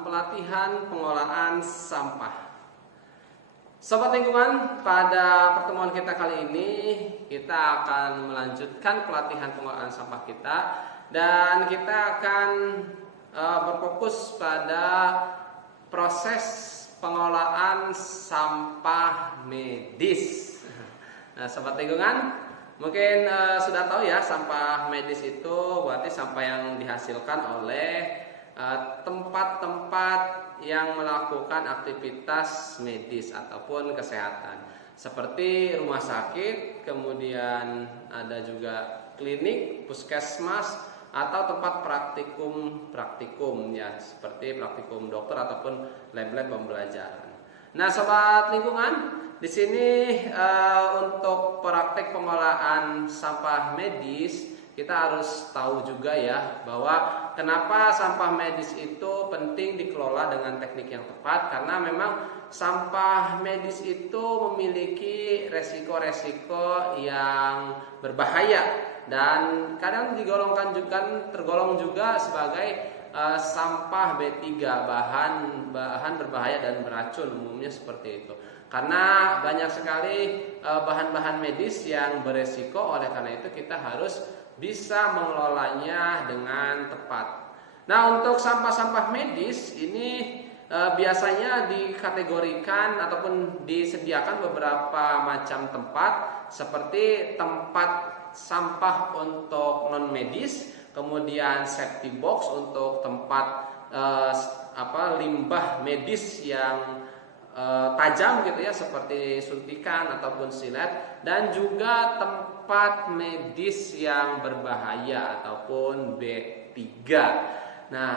dalam pelatihan pengolahan sampah. Sobat lingkungan, pada pertemuan kita kali ini kita akan melanjutkan pelatihan pengolahan sampah kita dan kita akan berfokus pada proses pengolahan sampah medis. Nah, sobat lingkungan, mungkin sudah tahu ya, sampah medis itu berarti sampah yang dihasilkan oleh tempat-tempat yang melakukan aktivitas medis ataupun kesehatan, seperti rumah sakit, kemudian ada juga klinik, puskesmas, atau tempat praktikum ya, seperti praktikum dokter ataupun lab-lab pembelajaran. Nah, sobat lingkungan, di sini untuk praktek pengolahan sampah medis kita harus tahu juga ya bahwa kenapa sampah medis itu penting dikelola dengan teknik yang tepat, karena memang sampah medis itu memiliki resiko-resiko yang berbahaya dan kadang tergolong juga sebagai sampah B3, bahan berbahaya dan beracun, umumnya seperti itu. Karena banyak sekali bahan-bahan medis yang beresiko, oleh karena itu kita harus bisa mengelolanya dengan tepat. Nah, untuk sampah-sampah medis ini biasanya dikategorikan ataupun disediakan beberapa macam tempat, seperti tempat sampah untuk non medis, kemudian safety box untuk tempat limbah medis yang tajam gitu ya, seperti suntikan ataupun silet, dan juga tempat medis yang berbahaya ataupun B3. Nah,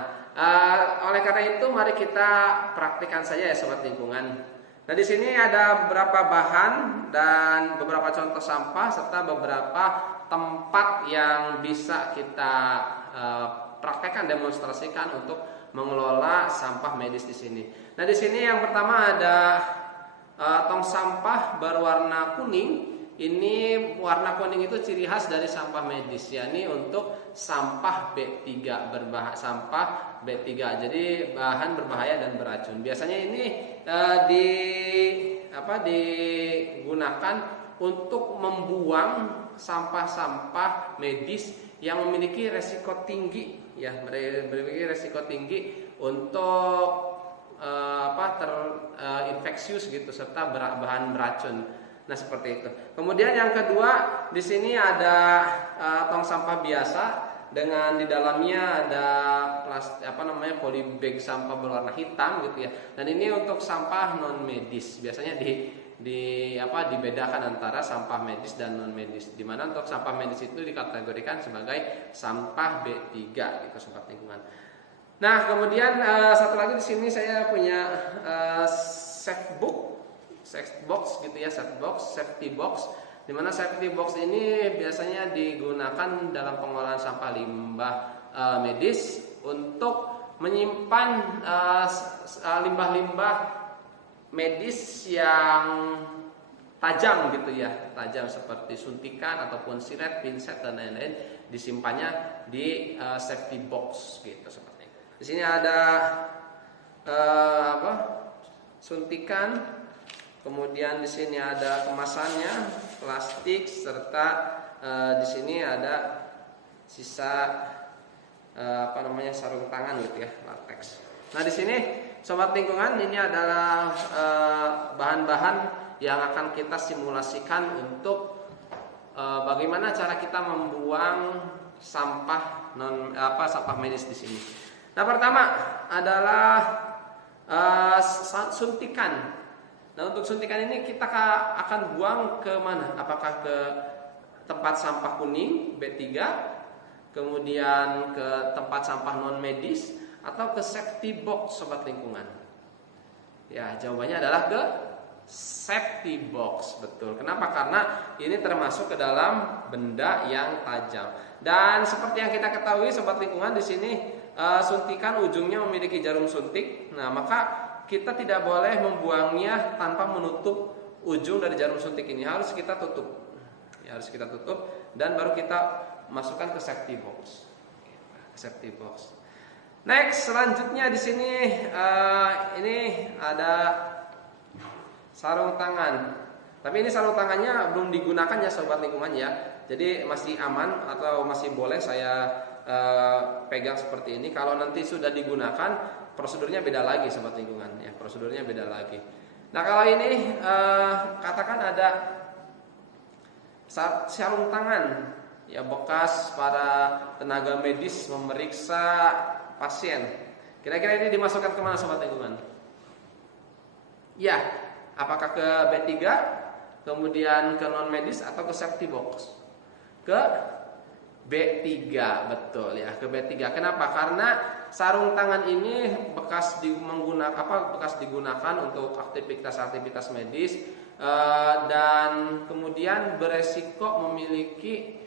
oleh karena itu mari kita praktikkan saja ya sobat lingkungan. Nah, di sini ada beberapa bahan dan beberapa contoh sampah serta beberapa tempat yang bisa kita praktekkan, demonstrasikan untuk mengelola sampah medis di sini. Nah, di sini yang pertama ada tong sampah berwarna kuning. Ini warna kuning itu ciri khas dari sampah medis, yakni untuk sampah B3 sampah B3. Jadi bahan berbahaya dan beracun. Biasanya ini digunakan untuk membuang sampah-sampah medis yang memiliki resiko tinggi ya, memiliki resiko tinggi untuk terinfeksius gitu, serta bahan beracun. Nah, seperti itu. Kemudian yang kedua, di sini ada tong sampah biasa dengan di dalamnya ada polybag sampah berwarna hitam gitu ya. Dan ini untuk sampah non medis. Biasanya dibedakan antara sampah medis dan non medis. Di mana untuk sampah medis itu dikategorikan sebagai sampah B3 gitu, sobat lingkungan. Nah, kemudian satu lagi di sini saya punya safety box gitu ya, safety box. Di mana safety box ini biasanya digunakan dalam pengolahan sampah limbah medis untuk menyimpan limbah-limbah medis yang tajam gitu ya, tajam seperti suntikan ataupun silet, pinset dan lain-lain, disimpannya di safety box gitu seperti itu. Di sini ada suntikan, kemudian di sini ada kemasannya, plastik, serta di sini ada sisa sarung tangan gitu ya, latex. Nah, di sini sobat lingkungan, ini adalah bahan-bahan yang akan kita simulasikan untuk bagaimana cara kita membuang sampah sampah medis di sini. Nah, pertama adalah suntikan. Nah, untuk suntikan ini kita akan buang ke mana? Apakah ke tempat sampah kuning B3, kemudian ke tempat sampah non medis, atau ke safety box sobat lingkungan? Ya, jawabannya adalah ke safety box, betul. Kenapa? Karena ini termasuk ke dalam benda yang tajam. Dan seperti yang kita ketahui sobat lingkungan, di sini suntikan ujungnya memiliki jarum suntik. Nah, maka kita tidak boleh membuangnya tanpa menutup ujung dari jarum suntik ini. Harus kita tutup. Ya, harus kita tutup dan baru kita masukkan ke safety box. Next, selanjutnya di sini ini ada sarung tangan. Tapi ini sarung tangannya belum digunakan ya sobat lingkungan ya. Jadi masih aman atau masih boleh saya pegang seperti ini. Kalau nanti sudah digunakan, prosedurnya beda lagi sobat lingkungan ya. Prosedurnya beda lagi. Nah kalau ini katakan ada sarung tangan ya bekas para tenaga medis memeriksa pasien. Kira-kira ini dimasukkan kemana sobat lingkungan? Ya, apakah ke B3, kemudian ke non medis atau ke safety box? Ke B3, betul ya, ke B3. Kenapa? Karena sarung tangan ini bekas digunakan untuk aktivitas medis dan kemudian beresiko memiliki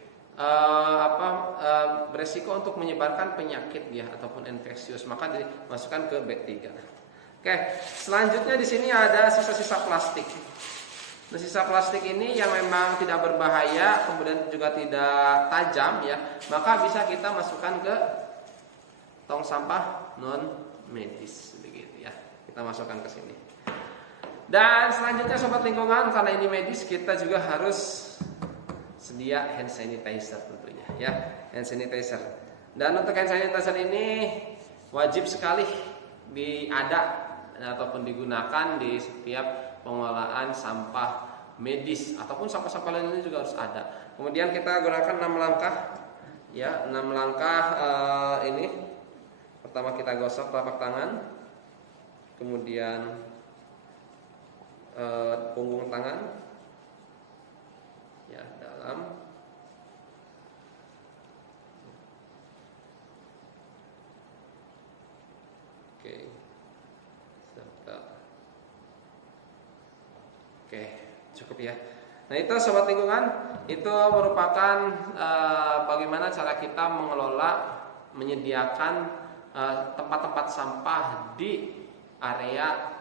beresiko untuk menyebarkan penyakit ya ataupun infeksius, maka dimasukkan ke B3. Oke, selanjutnya di sini ada sisa-sisa plastik. Nah, sisa plastik ini yang memang tidak berbahaya, kemudian juga tidak tajam ya, maka bisa kita masukkan ke tong sampah non medis begitu ya. Kita masukkan ke sini. Dan selanjutnya sobat lingkungan, karena ini medis, kita juga harus sedia hand sanitizer tentunya ya, hand sanitizer. Dan untuk hand sanitizer ini wajib sekali ataupun digunakan di setiap pengolahan sampah medis ataupun sampah-sampah lainnya juga harus ada. Kemudian kita gunakan 6 langkah ya, 6 langkah ini. Pertama kita gosok telapak tangan, kemudian punggung tangan ya, dalam, oke, serta, oke, cukup ya. Nah itu sobat lingkungan, itu merupakan bagaimana cara kita mengelola, menyediakan tempat-tempat sampah di area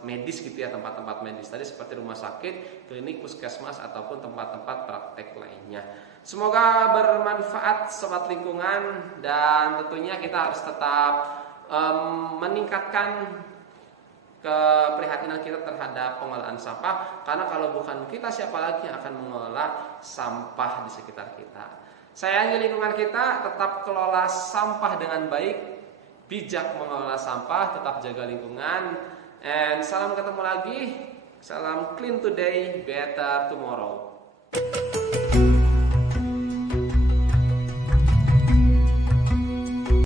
medis gitu ya, tempat-tempat medis tadi seperti rumah sakit, klinik, puskesmas ataupun tempat-tempat praktek lainnya. Semoga bermanfaat sobat lingkungan, dan tentunya kita harus tetap meningkatkan keprihatinan kita terhadap pengolahan sampah, karena kalau bukan kita siapa lagi yang akan mengelola sampah di sekitar kita. Sayangi lingkungan kita, tetap kelola sampah dengan baik, bijak mengelola sampah, tetap jaga lingkungan. And salam ketemu lagi. Salam clean today, better tomorrow.